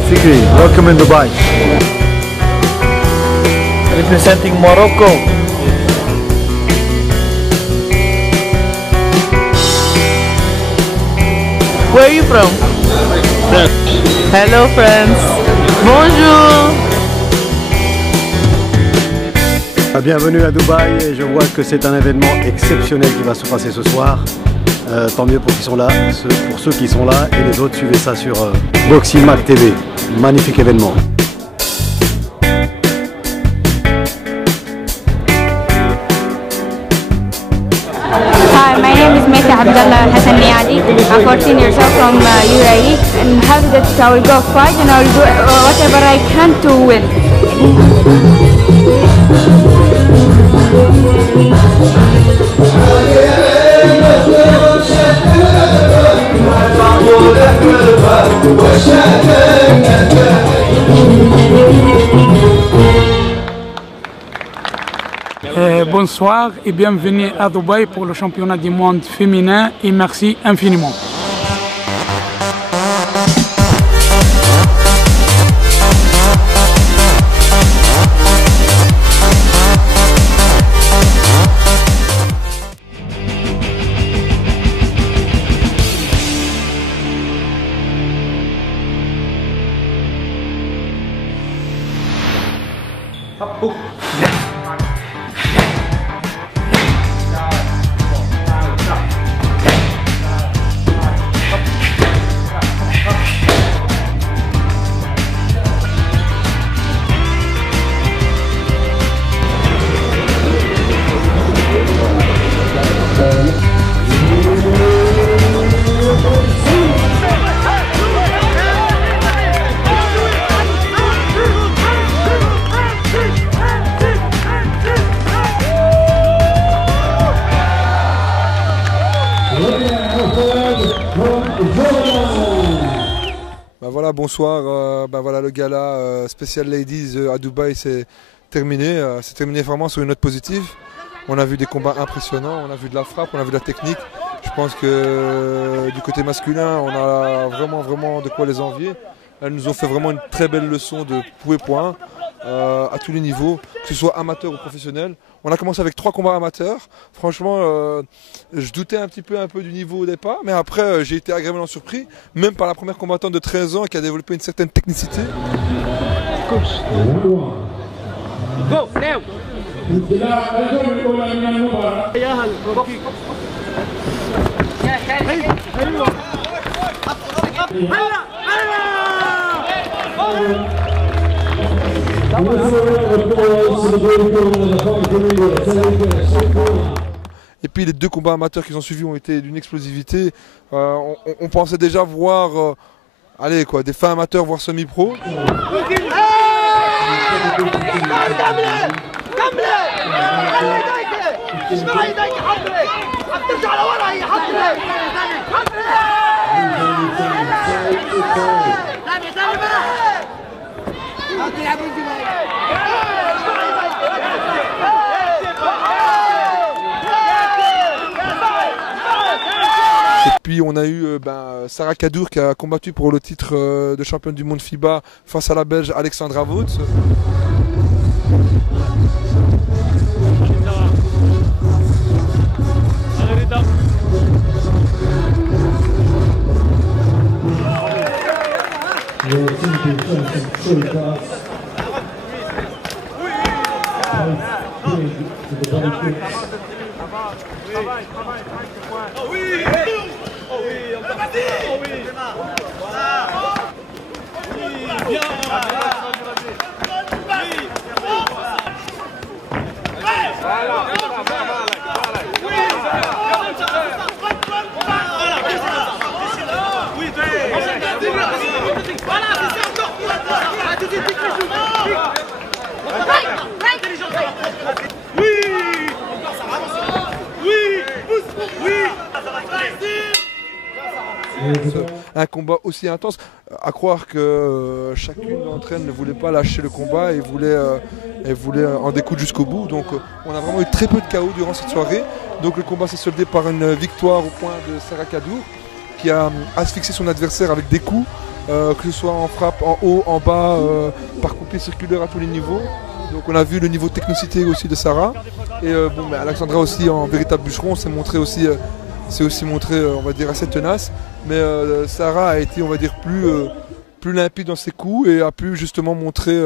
Ahmad Fikri, welcome in Dubai. Representing Morocco. Where are you from? Hello friends. Bonjour. Bienvenue à Dubaï et je vois que c'est un événement exceptionnel qui va se passer ce soir. Tant mieux pour ceux qui sont là et les autres suivez ça sur Boxing Mag TV. Magnifique événement. Hi, my name is Meta Abdullah Hassan Niadi. I'm 14 years old from UAE and happy that I will go fight and I will do whatever I can to win. Bonsoir et bienvenue à Dubaï pour le championnat du monde féminin et merci infiniment. Voilà, bonsoir. Voilà, le gala Special Ladies à Dubaï c'est terminé. C'est terminé vraiment sur une note positive. On a vu des combats impressionnants, on a vu de la frappe, on a vu de la technique. Je pense que du côté masculin, on a vraiment de quoi les envier. Elles nous ont fait vraiment une très belle leçon de pour et point à tous les niveaux, que ce soit amateur ou professionnel. On a commencé avec 3 combats amateurs. Franchement, je doutais un peu du niveau au départ, mais après j'ai été agréablement surpris, même par la première combattante de 13 ans qui a développé une certaine technicité. Go, now. Et puis les 2 combats amateurs qui ont suivi ont été d'une explosivité. On pensait déjà voir des fins amateurs, voire semi-pro. Et puis on a eu Sarah Kadour qui a combattu pour le titre de championne du monde FIBA face à la Belge Alexandra Vauts. Un combat aussi intense, à croire que chacune d'entre elles ne voulait pas lâcher le combat et voulait en découdre jusqu'au bout. Donc on a vraiment eu très peu de chaos durant cette soirée. Donc le combat s'est soldé par une victoire au point de Sarah Kadour qui a asphyxié son adversaire avec des coups que ce soit en frappe, en haut, en bas, par coup de pied circulaire à tous les niveaux. Donc on a vu le niveau de technicité aussi de Sarah. Et Alexandra aussi en véritable bûcheron s'est aussi montré, on va dire, assez tenace. Mais Sarah a été, on va dire, plus limpide dans ses coups et a pu justement montrer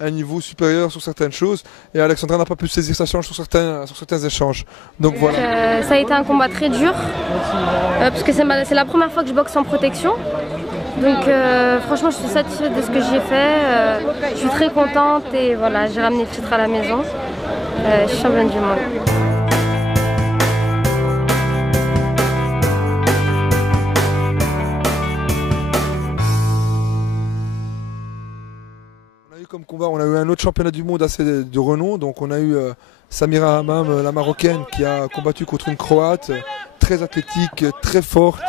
un niveau supérieur sur certaines choses. Et Alexandra n'a pas pu saisir sa chance sur certains échanges. Donc voilà. Ça a été un combat très dur parce que c'est la première fois que je boxe sans protection. Donc franchement je suis satisfaite de ce que j'ai fait, je suis très contente et voilà, j'ai ramené le titre à la maison, je suis championne du monde. On a eu comme combat, on a eu un autre championnat du monde assez de renom, donc on a eu Samira Hammam, la Marocaine, qui a combattu contre une Croate, très athlétique, très forte.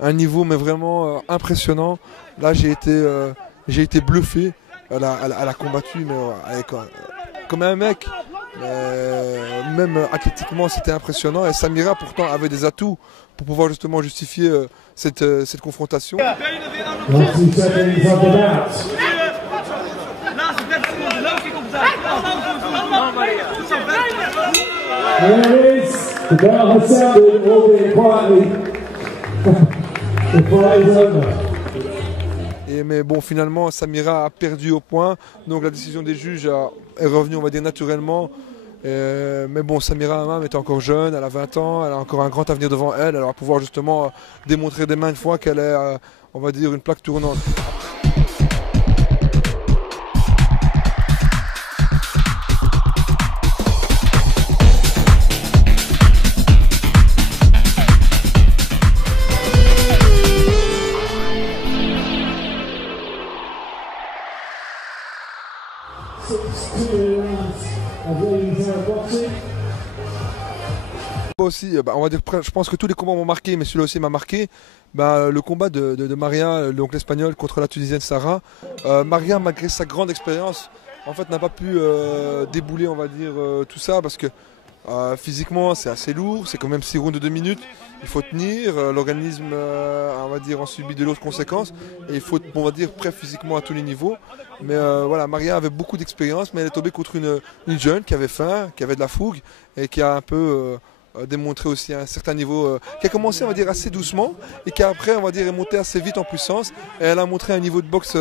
Un niveau mais vraiment impressionnant. Là j'ai été bluffé. Elle a combattu mais comme un mec. Même athlétiquement c'était impressionnant et Samira pourtant avait des atouts pour pouvoir justement justifier cette confrontation. Mais bon, finalement, Samira a perdu au point, donc la décision des juges est revenue, on va dire, naturellement. Mais bon, Samira Hammam est encore jeune, elle a 20 ans, elle a encore un grand avenir devant elle, elle va pouvoir justement démontrer des maintes fois qu'elle est, on va dire, une plaque tournante. Aussi, on va dire, je pense que tous les combats m'ont marqué, mais celui-là aussi m'a marqué. Le combat de Maria, donc l'espagnole, contre la tunisienne Sarah. Maria, malgré sa grande expérience, en fait, n'a pas pu débouler, on va dire, tout ça, parce que physiquement, c'est assez lourd, c'est quand même 6 rounds de 2 minutes. Il faut tenir, l'organisme, on va dire, en subit de l'autre conséquences, et il faut, on va dire, prêt physiquement à tous les niveaux. Mais voilà, Maria avait beaucoup d'expérience, mais elle est tombée contre une jeune qui avait faim, qui avait de la fougue, et qui a un peu démontré aussi un certain niveau, qui a commencé, on va dire, assez doucement, et qui après, on va dire, est montée assez vite en puissance, et elle a montré un niveau de boxe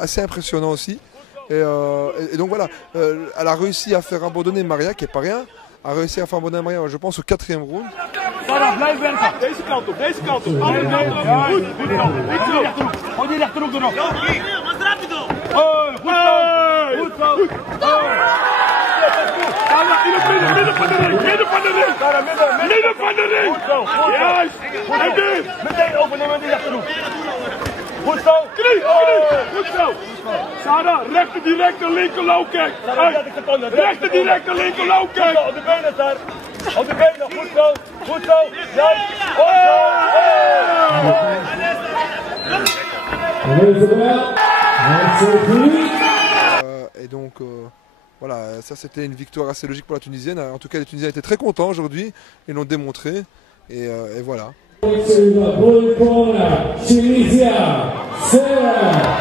assez impressionnant aussi. Et donc voilà, elle a réussi à faire abandonner Maria, qui n'est pas rien, a réussi à faire abandonner Maria, je pense, au 4e round. Sarah, rechter direct naar linker low kick. Rechter direct naar linker low kick. Op de benen, Sarah. Op de benen, goed zo. Goed zo. Juist. Et donc voilà, ça c'était une victoire assez logique pour la Tunisienne. En tout cas, les Tunisiens étaient très contents aujourd'hui, ils l'ont démontré et voilà. Tunisia, Sarah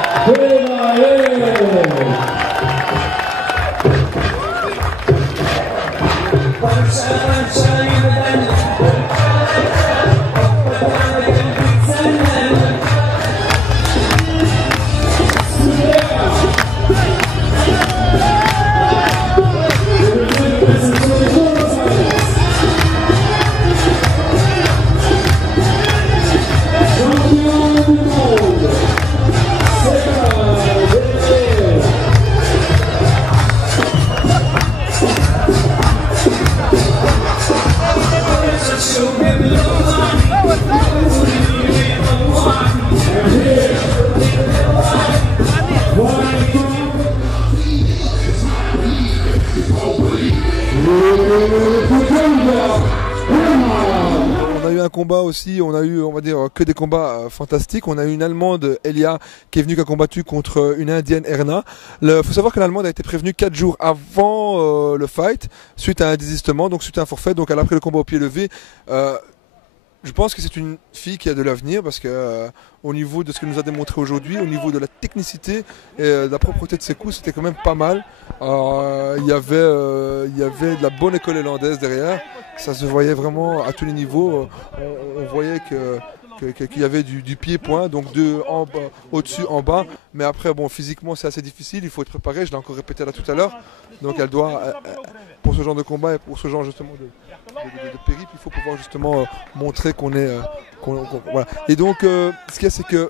On a eu un combat aussi, on a eu, on va dire, que des combats fantastiques. On a eu une Allemande, Elia, qui est venue, qui a combattu contre une Indienne, Erna. Il faut savoir que l'Allemande a été prévenue 4 jours avant le fight, suite à un désistement, donc suite à un forfait. Donc elle a pris le combat au pied levé. Je pense que c'est une fille qui a de l'avenir parce que au niveau de ce qu'elle nous a démontré aujourd'hui, au niveau de la technicité et de la propreté de ses coups, c'était quand même pas mal. Il y avait de la bonne école hollandaise derrière. Ça se voyait vraiment à tous les niveaux. On voyait qu'il y avait du pied-point, donc au-dessus, en bas. Mais après, bon, physiquement, c'est assez difficile. Il faut être préparé. Je l'ai encore répété là tout à l'heure. Donc elle doit, pour ce genre de combat et pour ce genre justement de périple, il faut pouvoir justement montrer qu'on est... voilà. Et donc, ce qu'il y a, c'est que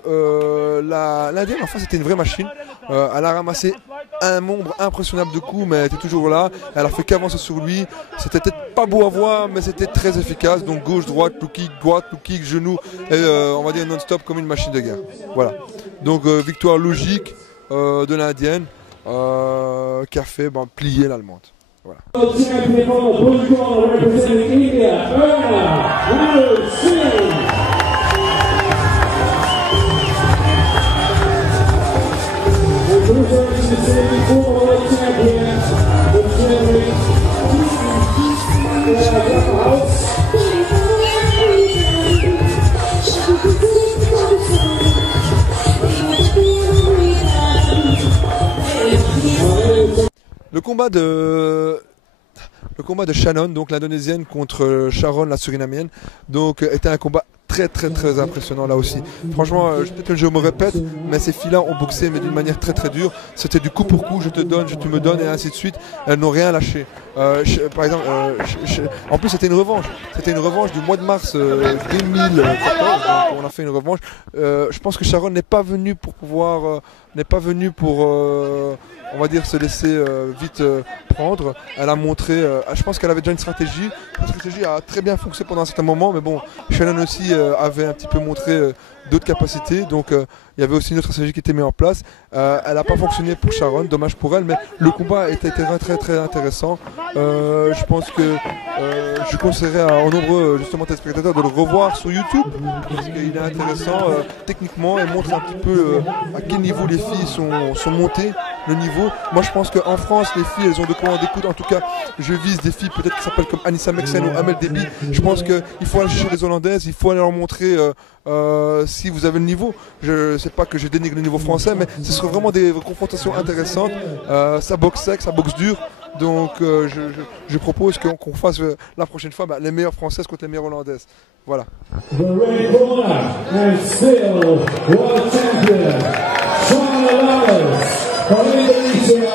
l'Indienne, en face, c'était une vraie machine. Elle a ramassé un nombre impressionnable de coups, mais elle était toujours là. Elle a fait qu'avancer sur lui. C'était peut-être pas beau à voir, mais c'était très efficace. Donc gauche, droite, low kick, genou, et on va dire non-stop comme une machine de guerre. Voilà. Donc victoire logique de l'Indienne qui a fait plier l'Allemande. Voilà. Le combat de Shannon, donc l'indonésienne contre Sharon, la surinamienne, donc était un combat très impressionnant là aussi. Franchement, peut-être que je me répète, mais ces filles-là ont boxé mais d'une manière très dure. C'était du coup pour coup, je te donne, tu me donnes et ainsi de suite. Elles n'ont rien lâché. Par exemple, en plus c'était une revanche. C'était une revanche du mois de mars 2014. Donc on a fait une revanche. Je pense que Sharon n'est pas venue pour pouvoir, on va dire, se laisser vite prendre. Elle a montré, je pense qu'elle avait déjà une stratégie. La stratégie a très bien fonctionné pendant un certain moment, mais bon, Shannon aussi avait un petit peu montré d'autres capacités, donc il y avait aussi une autre stratégie qui était mise en place. Elle n'a pas fonctionné pour Sharon, dommage pour elle, mais le combat a été très intéressant. Je pense que je conseillerais aux nombreux justement téléspectateurs de le revoir sur YouTube, parce qu'il est intéressant techniquement et montre un petit peu à quel niveau les filles sont montées, le niveau. Moi je pense qu'en France les filles elles ont de quoi en découdre. En tout cas je vise des filles peut-être qui s'appellent comme Anissa Meksen ou Amel Debi. Je pense qu'il faut aller chercher les Hollandaises, il faut aller leur montrer si vous avez le niveau. Je ne sais pas que je dénigre le niveau français, mais ce serait vraiment des confrontations intéressantes. Ça boxe sec, ça boxe dur. Donc je propose qu'on fasse la prochaine fois les meilleures françaises contre les meilleures hollandaises. Voilà. The red corner and still world champion, Sharon Lawless from Indonesia.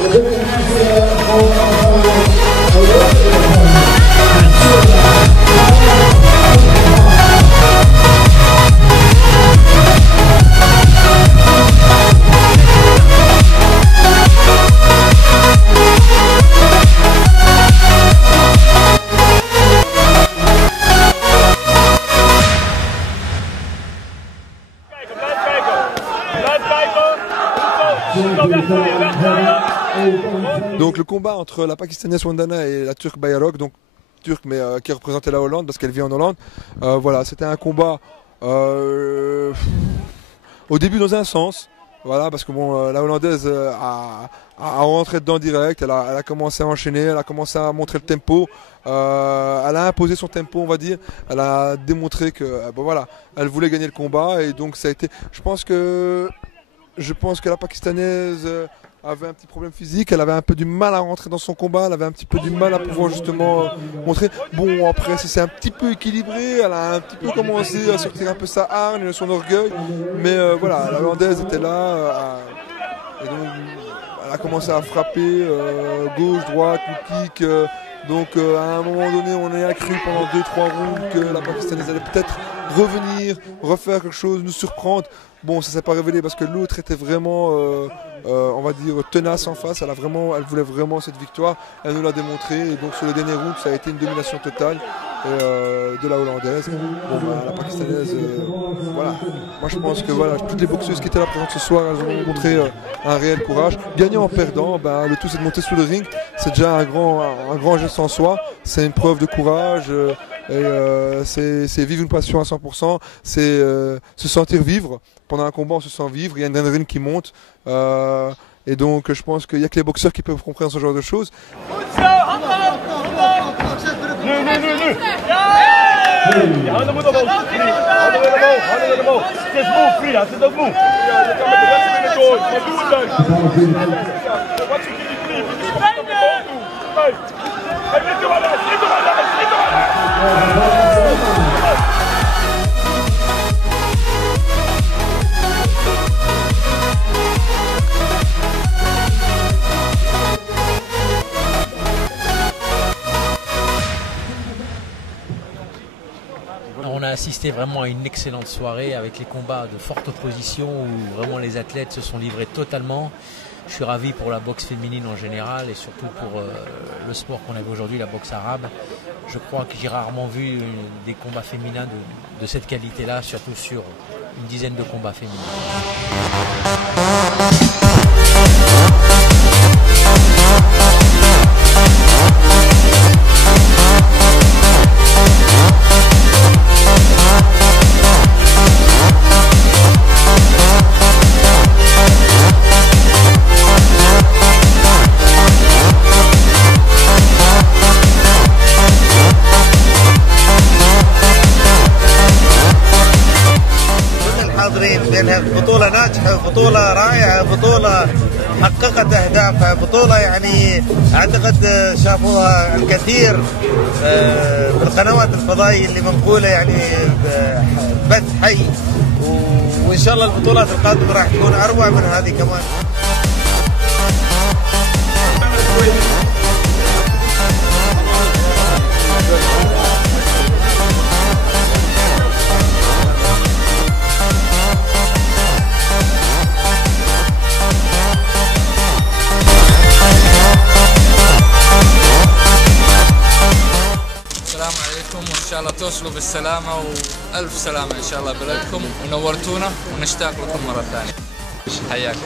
The big Donc le combat entre la Pakistanaise Swandana et la Turque Bayarok, donc turque mais qui représentait la Hollande parce qu'elle vit en Hollande. Voilà, c'était un combat au début dans un sens, voilà, parce que bon, la Hollandaise a rentré dedans direct, elle a commencé à enchaîner, elle a commencé à montrer le tempo, elle a imposé son tempo, on va dire, elle a démontré que bon, voilà, elle voulait gagner le combat et donc ça a été, je pense que la Pakistanaise avait un petit problème physique, elle avait un peu du mal à rentrer dans son combat, elle avait un petit peu du mal à pouvoir justement montrer. Bon, après ça s'est un petit peu équilibré, elle a un petit peu commencé à sortir un peu sa hargne et son orgueil, mais voilà, la Hollandaise était là, et donc elle a commencé à frapper gauche, droite, low kick, donc à un moment donné on a cru pendant 2-3 rounds que la Pakistanaise allait peut-être revenir, refaire quelque chose, nous surprendre. Bon, ça s'est pas révélé parce que l'autre était vraiment, on va dire, tenace en face. Elle voulait vraiment cette victoire. Elle nous l'a démontré. Et donc sur le dernier round, ça a été une domination totale. et de la hollandaise. Bon, bah, la pakistanaise, voilà. Moi je pense que voilà, toutes les boxeuses qui étaient là présentes ce soir, elles ont montré un réel courage. Gagnant en perdant, bah, le tout c'est de monter sous le ring. C'est déjà un grand geste en soi. C'est une preuve de courage. C'est vivre une passion à 100%. C'est se sentir vivre. Pendant un combat, on se sent vivre. Il y a une adrénaline qui monte. Et donc je pense qu'il n'y a que les boxeurs qui peuvent comprendre ce genre de choses. On a assisté vraiment à une excellente soirée avec les combats de forte opposition où vraiment les athlètes se sont livrés totalement. Je suis ravi pour la boxe féminine en général et surtout pour le sport qu'on avait aujourd'hui, la boxe arabe. Je crois que j'ai rarement vu des combats féminins de cette qualité-là, surtout sur une dizaine de combats féminins. لأنها بطولة ناجحة، بطولة رائعة، بطولة حققت أهدافها، بطولة يعني أعتقد شافوها الكثير بالقنوات الفضائية اللي منقولة يعني بث حي، وإن شاء الله البطولات القادمة راح تكون أروع من هذه كمان. السلام عليكم وان شاء الله توصلوا بالسلامه والف سلامه ان شاء الله بلدكم ونورتونا ونشتاق لكم مره ثانيه. حياكم.